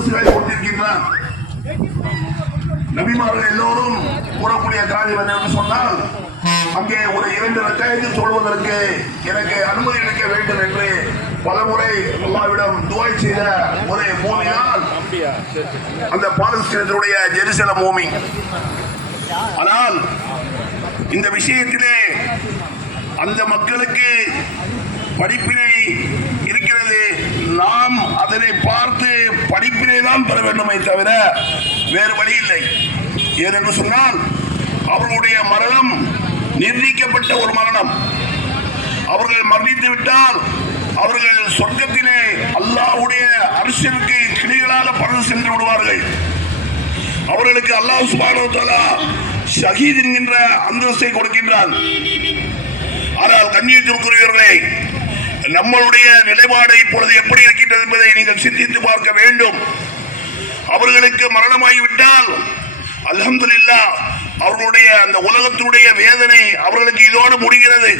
அந்தஸ்துகளை கொடுத்திருக்கின்றான் நபிமார்கள் எல்லோரும் கூறக்கூடிய காரியம் என்னவென்று சொன்னால் அங்கே ஒரு இரண்டு ரக்காயத்தில் சொல்வதற்கு எனக்கு அனுமதி அளிக்க வேண்டும் என்று பலமுறை அல்லாவிடம் துவாய் செய்த ஒரு மூமியால் அந்த பாலஸ்தீனத்தினுடைய ஜெருசல மூமி. ஆனால் இந்த விஷயத்திலே அந்த மக்களுக்கு படிப்பினை நாம் அதனை பார்த்து படிப்பினை தான் பெற வேண்டுமே தவிர வேறு வழி இல்லை. ஏனென்று சொன்னால் அவர்களுடைய மரணம் நிர்ணயிக்கப்பட்ட ஒரு மரணம். அவர்கள் மரணித்து விட்டால் அவர்கள் சொர்க்கத்திலே அல்லாஹ்வுடைய அரசியலுக்கு கிளிகளாக பறந்து சென்று விடுவார்கள். அவர்களுக்கு அல்லாஹ் சுபானோத்தாலா ஷஹீத் என்கின்ற அந்தஸ்தை கொடுக்கின்றான். ஆனால் கண்ணியத்திற்குரியவர்களே நம்மளுடைய நிலைப்பாடு இப்பொழுது எப்படி இருக்கின்றது என்பதை நீங்கள் சிந்தித்து பார்க்க வேண்டும். அவர்களுக்கு மரணமாகிவிட்டால் அல்ஹம்துலில்லாஹ் அவர்களுடைய அந்த உலகத்தினுடைய வேதனை அவர்களுக்கு இதோடு முடிகிறது.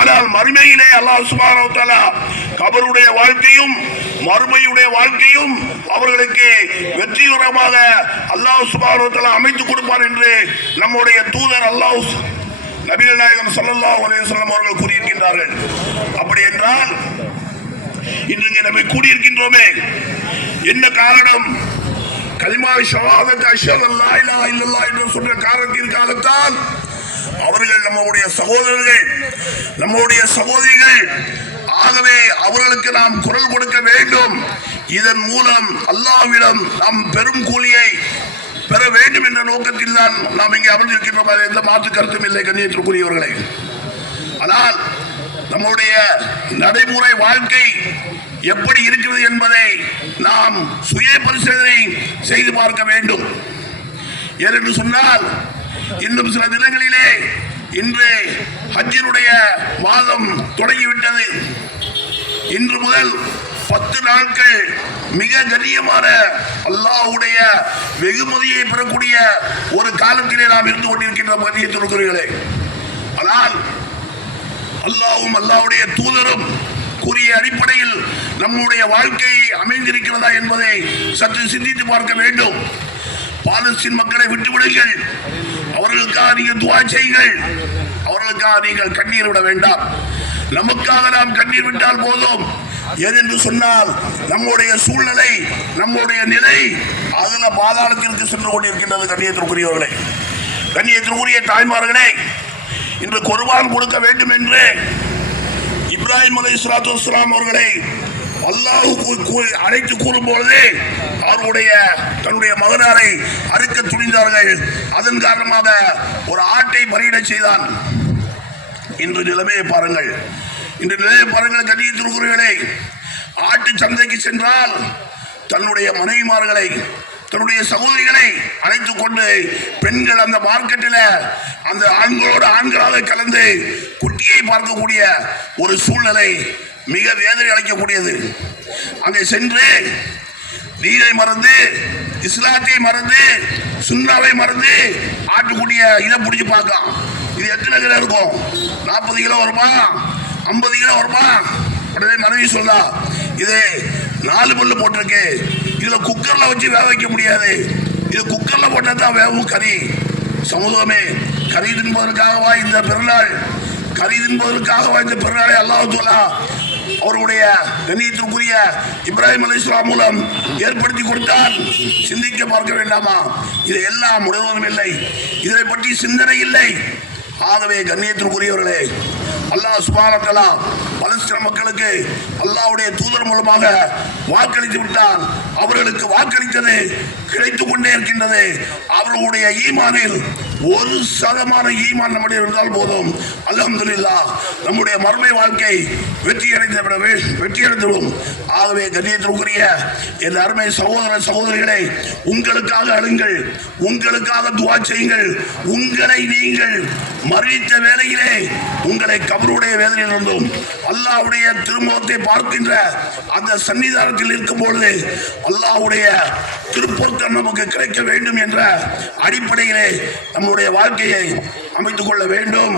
ஆனால் மறுமையிலே அல்லாஹ் சுப்ஹானஹு கபருடைய வாழ்க்கையும் மறுமையுடைய வாழ்க்கையும் அவர்களுக்கு வெற்றிகரமாக அல்லாஹ் சுப்ஹானஹு வ அமைத்து கொடுப்பார் என்று நம்முடைய தூதர் அல்லாஹ் நபிகள் நாயகம் சொல்லல்லா அலைஹி வஸல்லம் அவர்கள் கூறியிருக்கின்றார்கள். அப்படி என்றால் இன்று நம்மை கூடியிருக்கின்றோமே. என்ன காரணம்? கலிமாவை ஷஹாதத் அஷ்ஹது அல்லா இல்லா இல்லல்லாஹ் என்று சொன்ன காரணத்திற்காகத்தான் அவர்கள் நம்முடைய சகோதரர்கள் நம்முடைய சகோதரிகள் ஆகவே அவர்களுக்கு நாம் குரல் கொடுக்க வேண்டும். இதன் மூலம் அல்லாவிடம் நாம் பெரும் கூலியை பெற வேண்டும் என்ற நோக்கத்தில் தான் நாம் இங்கே அமர்ந்திருக்கின்ற எந்த மாற்று கருத்தும் இல்லை கண்ணியத்திற்குரியவர்களை. ஆனால் நம்முடைய நடைமுறை வாழ்க்கை எப்படி இருக்கிறது என்பதை நாம் சுய பரிசோதனை செய்து பார்க்க வேண்டும். ஏனென்று சொன்னால் இன்னும் சில தினங்களிலே இன்று ஹஜ்ஜினுடைய மாதம் தொடங்கிவிட்டது. இன்று முதல் பத்து நாட்கள் மிக கண்ணியமான அல்லாஹ்வுடைய வெகுமதியை பெறக்கூடிய ஒரு காலத்திலே நாம் இருந்து கொண்டிருக்கின்ற மதியத்திற்குரியர்களே ஆனால் அல்லாவும் அல்லாவுடைய தூதரும் கூறிய அடிப்படையில் நம்முடைய வாழ்க்கை அமைந்திருக்கிறதா என்பதை சற்று சிந்தித்து பார்க்க வேண்டும். பாலஸ்தீன் மக்களை விட்டுவிடுங்கள். அவர்களுக்காக நீங்கள் துவா செய்யுங்கள். அவர்களுக்காக நீங்கள் கண்ணீர் விட வேண்டாம். நமக்காக நாம் கண்ணீர் விட்டால் போதும். ஏனென்று சொன்னால் நம்முடைய சூழ்நிலை நம்முடைய நிலை அதில் பாதாளத்திற்கு சென்று கொண்டிருக்கின்றது கண்ணியத்திற்குரியவர்களே. கண்ணியத்திற்குரிய தாய்மார்களே இன்று குர்பான் கொடுக்க வேண்டும் என்று இப்ராஹிம் அலை இஸ்லாத்து இஸ்லாம் அவர்களை அல்லாஹு கூ- கூ- அழைத்து கூறும்பொழுது அவருடைய தன்னுடைய மகனாரை அறுக்க துணிந்தார்கள். அதன் காரணமாக ஒரு ஆட்டை பலியிடச் செய்தான். இன்று நிலைமையை பாருங்கள். இன்று நிலையை பாருங்கள் கண்ணியத்திற்குரியவர்களே ஆட்டு சந்தைக்கு சென்றால் தன்னுடைய மனைவிமார்களை தன்னுடைய சகோதரிகளை அழைத்து கொண்டு பெண்கள் அந்த மார்க்கெட்டில் அந்த ஆண்களோடு ஆண்களாக கலந்து குட்டியை பார்க்கக்கூடிய ஒரு சூழ்நிலை மிக வேதனை அளிக்கக்கூடியது. அங்கே சென்று நீரை மறந்து இஸ்லாத்தை மறந்து சுண்ணாவை மறந்து ஆட்டுக்குட்டிய இதை பிடிச்சி பார்க்கலாம். இது எத்தனை கிலோ இருக்கும்? நாற்பது கிலோ வருமா? ஐம்பது கிலோ வருமா? உடனே மனைவி சொல்லா இது நாலு முள்ளு போட்டிருக்கு. இதில் குக்கரில் வச்சு வேக வைக்க முடியாது. இது குக்கரில் போட்டால் தான் வேகும் கறி. சமூகமே கறி தின்பதற்காகவா இந்த பெருநாள் கறி தின்பதற்காகவா இந்த பெருநாளை அல்லாஹ் அவருடைய கண்ணியத்திற்குரிய இப்ராஹிம் அலி இஸ்லாம் மூலம் ஏற்படுத்தி கொடுத்தால் சிந்திக்க பார்க்க வேண்டாமா? இதை எல்லாம் உணர்வதும் இல்லை. இதை பற்றி சிந்தனை இல்லை. ஆகவே கண்ணியத்திற்குரியவர்களே அல்லாஹ் சுபானத்தலா பலஸ்தீன மக்களுக்கு அல்லாவுடைய தூதர் மூலமாக வாக்களித்து விட்டான் அவர்களுக்கு வாக்களித்தது கிடைத்துக் கொண்டே இருக்கின்றது. அவர்களுடைய ஈமானில் ஒரு சதமான ஈமான் நம்முடைய இருந்தால் போதும். அல்ஹம்துலில்லாஹ் நம்முடைய மறுமை வாழ்க்கை வெற்றி விடவே வெற்றியடைந்துவிடும். ஆகவே கண்ணியத்திற்குரிய என் அருமை சகோதர சகோதரிகளை உங்களுக்காக அழுங்கள். உங்களுக்காக துவா செய்யுங்கள். உங்களை நீங்கள் மறித்த வேலையிலே உங்களை கபருடைய வேதனையிலிருந்தும் அல்லாவுடைய திருமுகத்தை பார்க்கின்ற அந்த சன்னிதானத்தில் இருக்கும் பொழுது அல்லாஹ்வுடைய திருப்பொருத்தம் நமக்கு கிடைக்க வேண்டும் என்ற அடிப்படையிலே நம்முடைய வாழ்க்கையை அமைத்துக் கொள்ள வேண்டும்.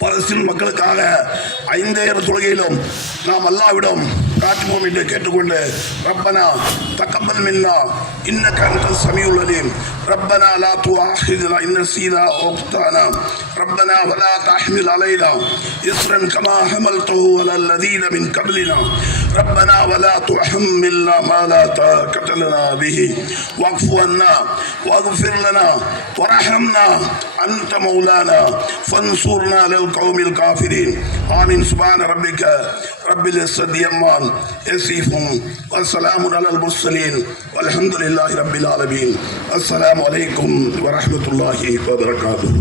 பலஸ்தீன் மக்களுக்காக ஐந்தாயிரம் தொழுகையிலும் நாம் அல்லாவிடம் كاتبهم اللي تقول ربنا تقبل منا إنك أنت السميع العليم. ربنا لا تؤاخذنا إن نسينا أو أخطأنا. ربنا ولا تحمل علينا إصرا كما حملته على الذين من قبلنا. ربنا ولا تحملنا ما لا طاقة لنا به. واعف عنا واغفر لنا وارحمنا. أنت مولانا فانصرنا على القوم الكافرين. آمين. سبحان ربك رب العزة عما يصفون والسلام على المرسلين. والحمد لله رب العالمين. السلام عليكم ورحمة الله وبركاته.